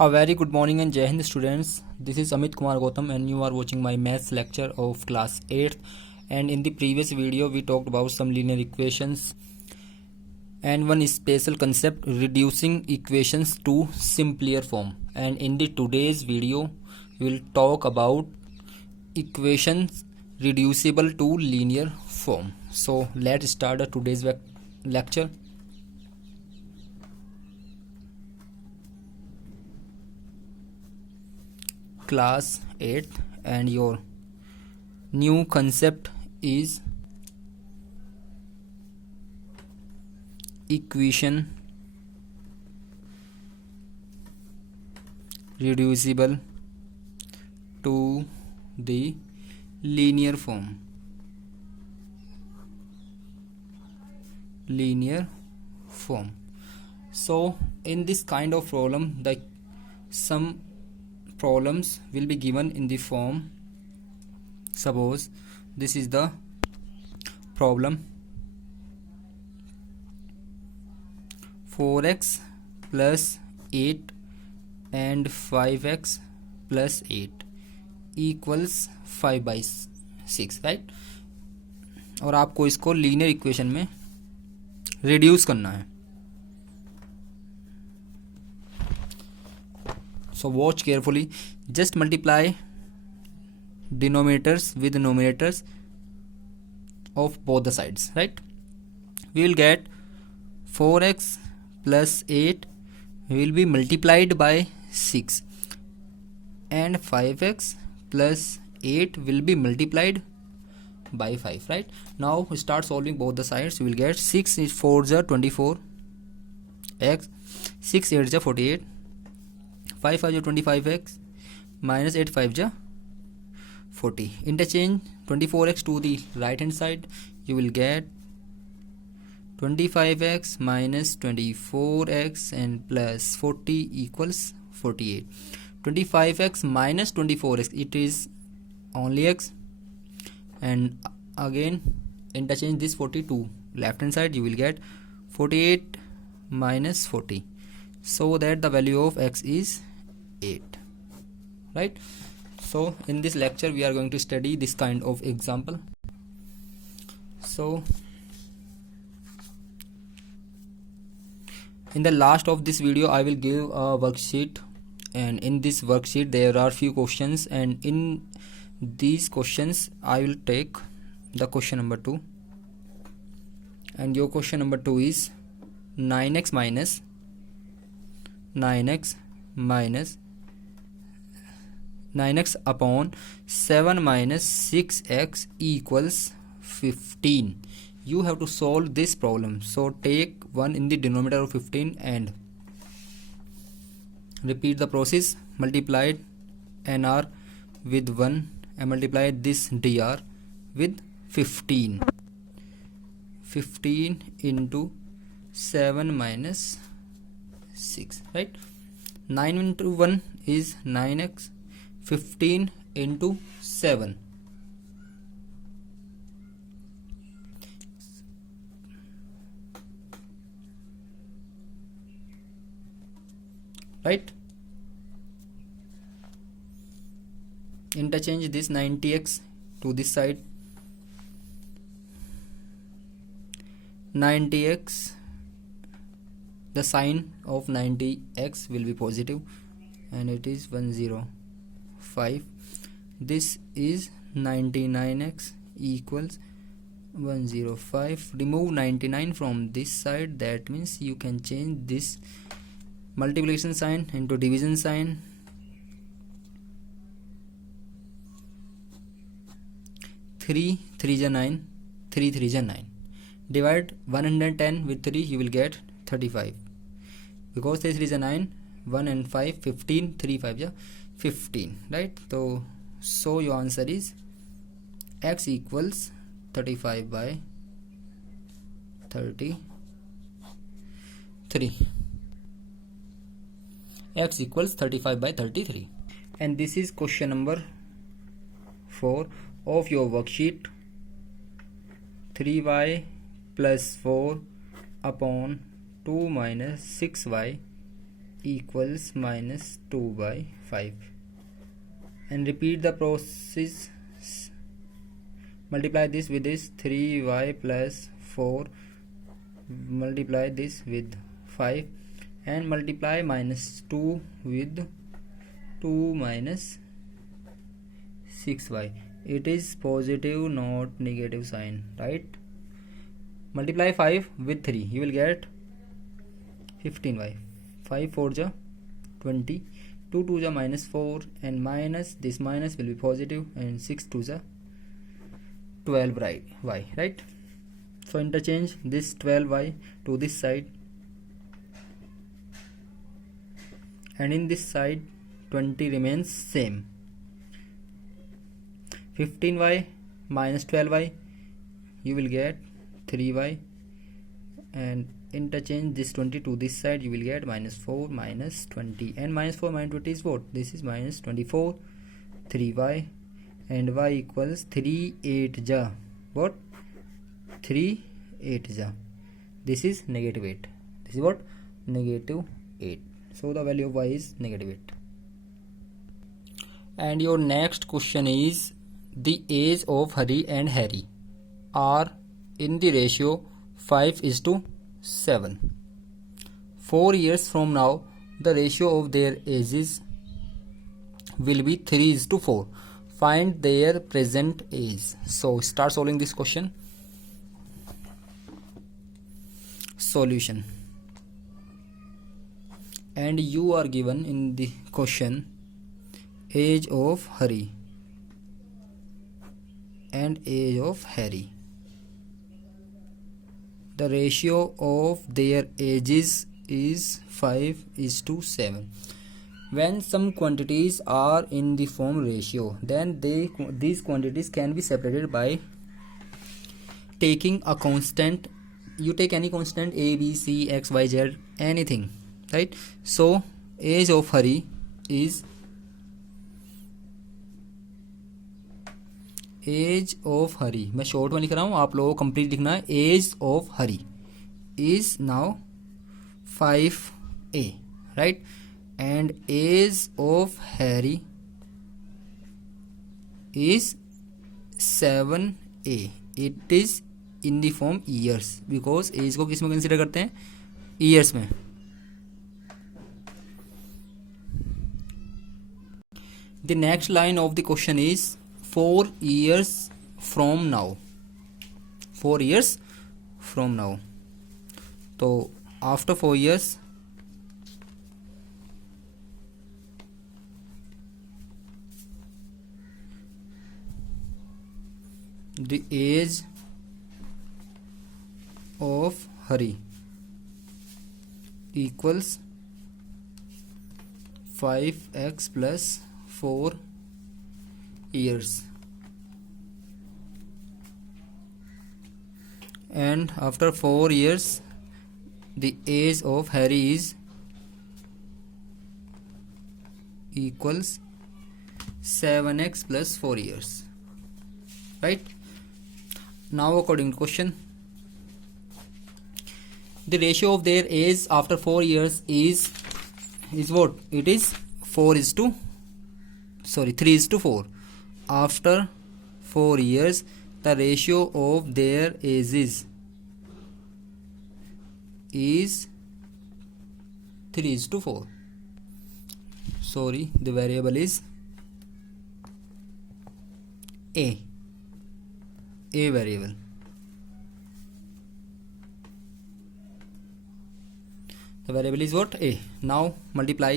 A very good morning and Jai Hind students. This is Amit Kumar Gautam and you are watching my maths lecture of class 8th. And in the previous video we talked about some linear equations and one special concept, reducing equations to simpler form. And in the today's video we will talk about equations reducible to linear form. So let's start today's lecture. Class 8 and your new concept is equation reducible to the linear form. So in this kind of problem, some problems will be given in the form. Suppose this is the problem: 4x plus 8 and 5x plus 8 equals 5/6, right. और आपको इसको linear equation में reduce करना है। So watch carefully. Just multiply denominators with numerators of both the sides, right? We will get 4x plus 8 will be multiplied by 6 and 5x plus 8 will be multiplied by 5, right? Now we start solving both the sides. We will get 6 is 4 is 24 x, 6 8 is 48, 5 5 25x minus 8 5 40. Interchange 24x to the right hand side. You will get 25x minus 24x and plus 40 equals 48. 25x minus 24x, it is only x, and again interchange this 40 to left hand side. You will get 48 minus 40, so that the value of x is 8, right? So in this lecture we are going to study this kind of example. So in the last of this video I will give a worksheet, and in this worksheet there are few questions, and in these questions I will take the question number 2, and your question number 2 is 9x upon 7 minus 6x equals 15. You have to solve this problem. So take 1 in the denominator of 15 and repeat the process. Multiply nr with 1 and multiply this dr with 15. 15 into 7 minus 6, right? 9 into 1 is 9x, 15 into 7, right? Interchange this 90x to this side. 90x, the sign of 90x will be positive and it is 105. This is 99x equals 105. Remove 99 from this side. That means you can change this multiplication sign into division sign. 3 3 is 9, 3 3 is 9. Divide 110 with 3, you will get 35. Because 3 3 is 9, 1 and 5 15, 3 5 is 15, right? So your answer is x equals 35 by 33. X equals 35 by 33. And this is question number 4 of your worksheet. 3y plus 4 upon 2 minus 6y equals minus 2 by 5, and repeat the process. Multiply this with this 3y plus 4, multiply this with 5, and multiply minus 2 with 2 minus 6y. It is positive, not negative sign, right? Multiply 5 with 3, you will get 15y. 5 4 ja 20, 2 2 ja minus 4, and minus this minus will be positive, and 6 2 ja 12 y, right? So interchange this 12y to this side, and in this side 20 remains same. 15y minus 12y, you will get 3y, and interchange this 20 to this side, you will get minus 4 minus 20, and minus 4 minus 20 is what? This is minus 24. 3y, and y equals 3 8 ja what? 3 8 ja, this is negative 8. This is what? Negative 8. So the value of y is negative 8. And your next question is, the age of Hari and Harry are in the ratio 5:7. 4 years from now, the ratio of their ages will be 3:4. Find their present age. So start solving this question. Solution. And you are given in the question age of Hari and age of Harry. The ratio of their ages is 5:7. When some quantities are in the form ratio, then these quantities can be separated by taking a constant. You take any constant a, b, c, x, y, z, anything, right? So age of Hari is age of Hari, मैं short में लिख रहा हूँ, आप लोगों को complete लिखना है. Age of Hari is now 5a, right? And age of Harry is 7a. It is in the form years, because age को किस में कंसिडर करते हैं? ईयर्स में. The next line of the question is 4 years from now. 4 years from now. So after 4 years, the age of Hari equals 5x plus 4 years. And after 4 years, the age of Harry is equals 7x plus 4 years, right? Now according to question, the ratio of their age after 4 years is what? It is 3:4. After 4 years, the ratio of their ages is 3:4. Sorry, the variable is a variable. The variable is what? A. Now multiply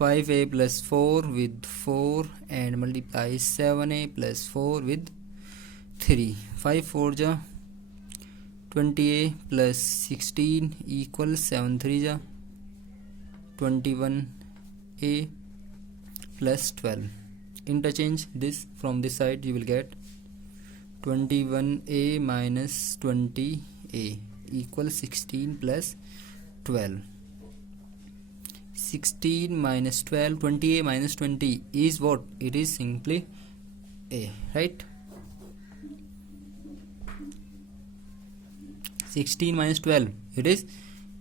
5a plus 4 with 4 and multiply 7a plus 4 with 3. 5 4 ja 20a plus 16 equals 7 3 ja 21a plus 12. Interchange this from this side, you will get 21a minus 20a equals 16 plus 12. 16 minus 12, 20a minus 20 is what? It is simply a, right? 16 minus 12, it is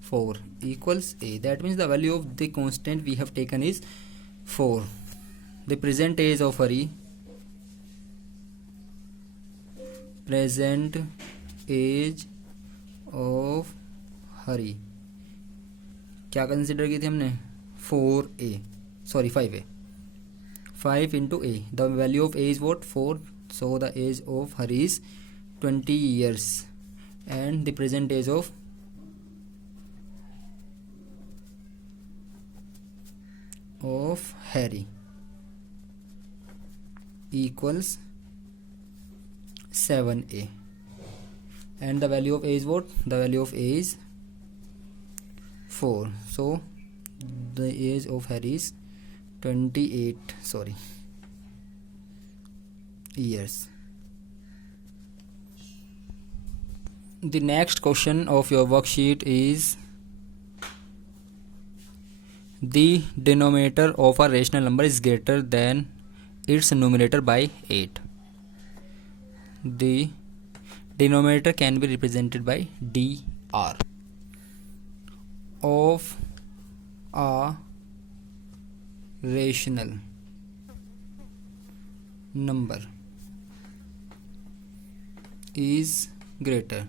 4 equals a. That means the value of the constant we have taken is 4. The present age of Hari, present age of Hari क्या consider की थी हमने 4a, sorry 5a, 5 into a. The value of a is what? 4. So the age of Hari is 20 years and the present age of Harry equals 7a, and the value of a is what? The value of a is 4. So the age of Harry is 28 years. The next question of your worksheet is the denominator of a rational number is greater than its numerator by 8. The denominator can be represented by dr of a rational number is greater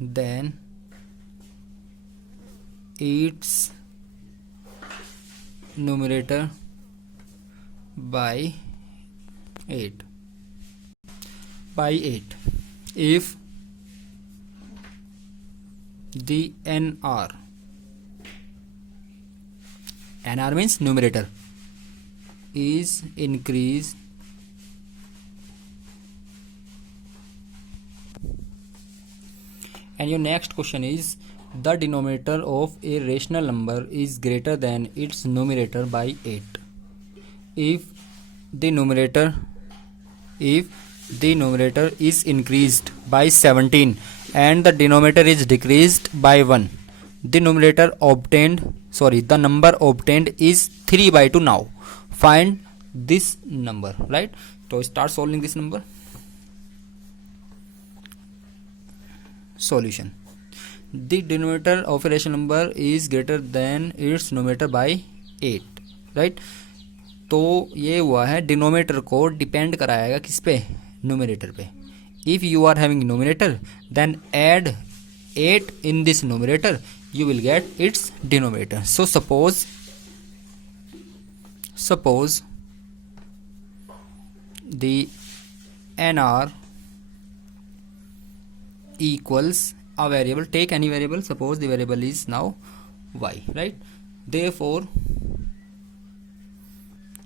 than its numerator by 8 if the nr means numerator is increased and your next question is the denominator of a rational number is greater than its numerator by 8 if the numerator is increased by 17 and the denominator is decreased by 1. The number obtained is 3 by 2. Now find this number, right? So start solving this number. Solution. The denominator of a rational number is greater than its numerator by 8, right? तो ये हुआ है denominator को depend कराएगा किस पे? Numerator पे. If you are having numerator, then add 8 in this numerator, you will get its denominator. So suppose the NR equals a variable. Take any variable. Suppose the variable is now y, right? Therefore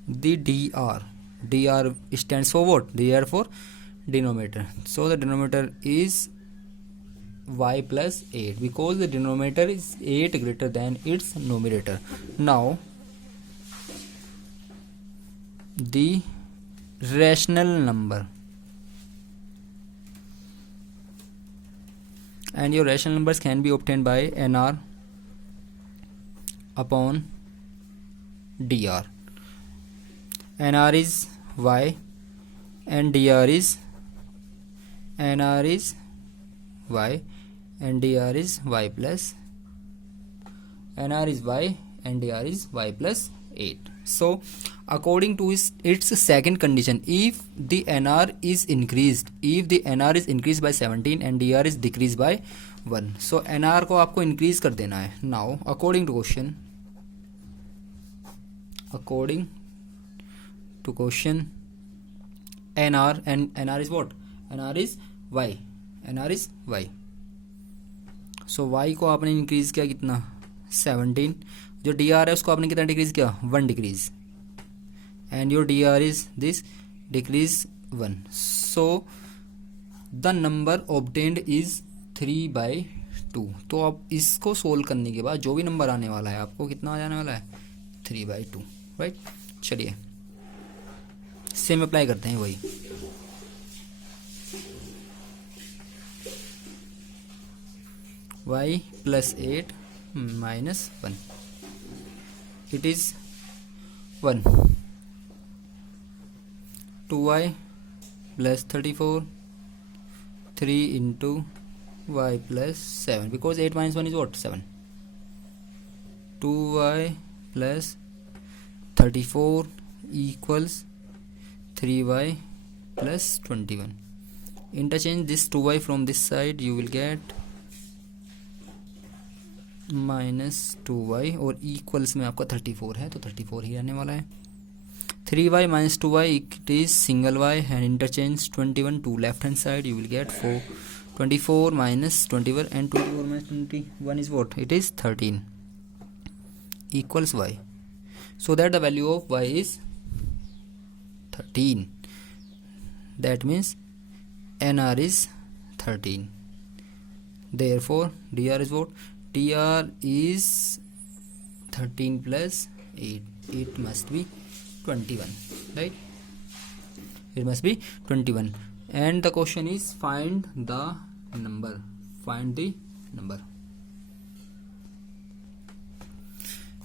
the dr stands for what? Dr for denominator. So the denominator is y plus 8 because the denominator is 8 greater than its numerator. Now the rational number, and your rational numbers can be obtained by NR upon dr. NR is y and dr is y and dr is y plus NR is y and dr is y plus 8. So according to its second condition, if the NR is increased by 17 and dr is decreased by 1, so NR को आपको increase कर देना है. Now according to question, NR, and NR is what? NR is y. So y को आपने increase किया कितना? 17. जो dr है उसको आपने कितना डिक्रीज किया? 1 decrease. And your dr is this, decrease 1. So the number obtained is 3 by 2. तो आप इसको सोल्व करने के बाद जो भी नंबर आने वाला है आपको कितना आ जाने वाला है? 3 by 2, राइट? चलिए सेम अप्लाई करते हैं वही. y plus 8 minus 1, it is 1. 2y plus 34, 3 into y plus 7 because 8 minus 1 is what? 7. 2y plus 34 equals 3y plus 21. Interchange this 2y from this side, you will get minus 2y और equals में आपका 34 है तो 34 ही रहने वाला है. 3y minus 2y it is single y and interchange 21 to left hand side, you will get 24 minus 21 and 24 minus 21 is what? It is 13 equals y. So that the value of y is 13. That means NR is 13. Therefore DR is what? DR is 13 plus 8. It must be 21, right? It must be 21. And the question is find the number. Find the number.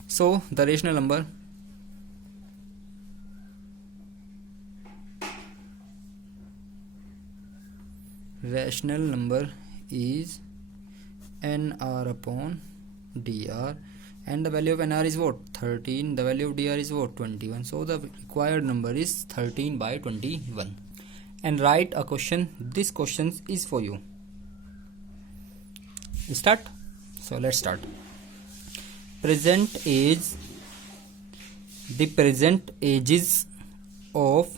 So the rational number is NR upon DR, and the value of NR is what? 13. The value of DR is what? 21. So the required number is 13 by 21. And write a question. This question is for you. Start. So let's start. Present age. The present ages of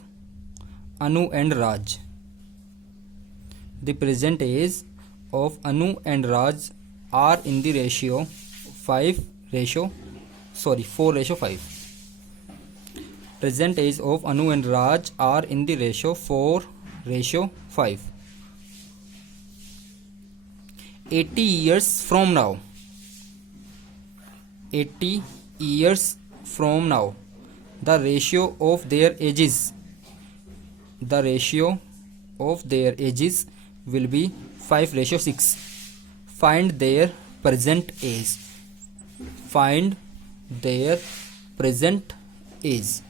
Anu and Raj. The present age of Anu and Raj are in the ratio 4:5. Present age of Anu and Raj are in the ratio 4:5. 80 years from now. 80 years from now, the ratio of their ages. The ratio of their ages will be 5:6. Find their present age. Find their present age.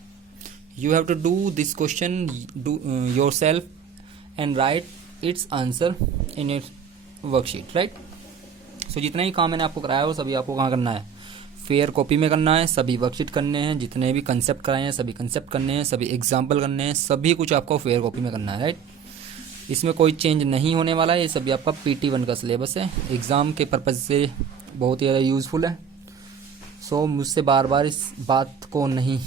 You have to do this question yourself and write its answer in your worksheet, right? So जितना ही काम मैंने आपको कराया वो सभी आपको कहाँ करना है? फेयर कॉपी में करना है. सभी वर्कशीट करने हैं, जितने भी कंसेप्ट कराए हैं सभी कंसेप्ट करने हैं, सभी एग्जाम्पल करने हैं, सभी कुछ आपको फेयर कॉपी में करना है, राइट? इसमें कोई चेंज नहीं होने वाला है. ये सभी आपका PT1 का सिलेबस है. एग्ज़ाम के पर्पज़ से बहुत ही ज़्यादा यूज़फुल है. सो मुझसे बार बार इस बात को नहीं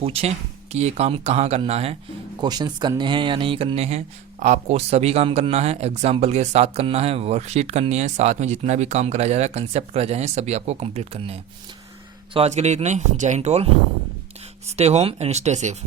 पूछें कि ये काम कहाँ करना है, क्वेश्चंस करने हैं या नहीं करने हैं. आपको सभी काम करना है, एग्जाम्पल के साथ करना है, वर्कशीट करनी है, साथ में जितना भी काम कराया जा रहा है, कंसेप्ट कराए जा रहे हैं, सभी आपको कंप्लीट करने हैं. सो आज के लिए इतने. जय Hind all. Stay home and stay safe.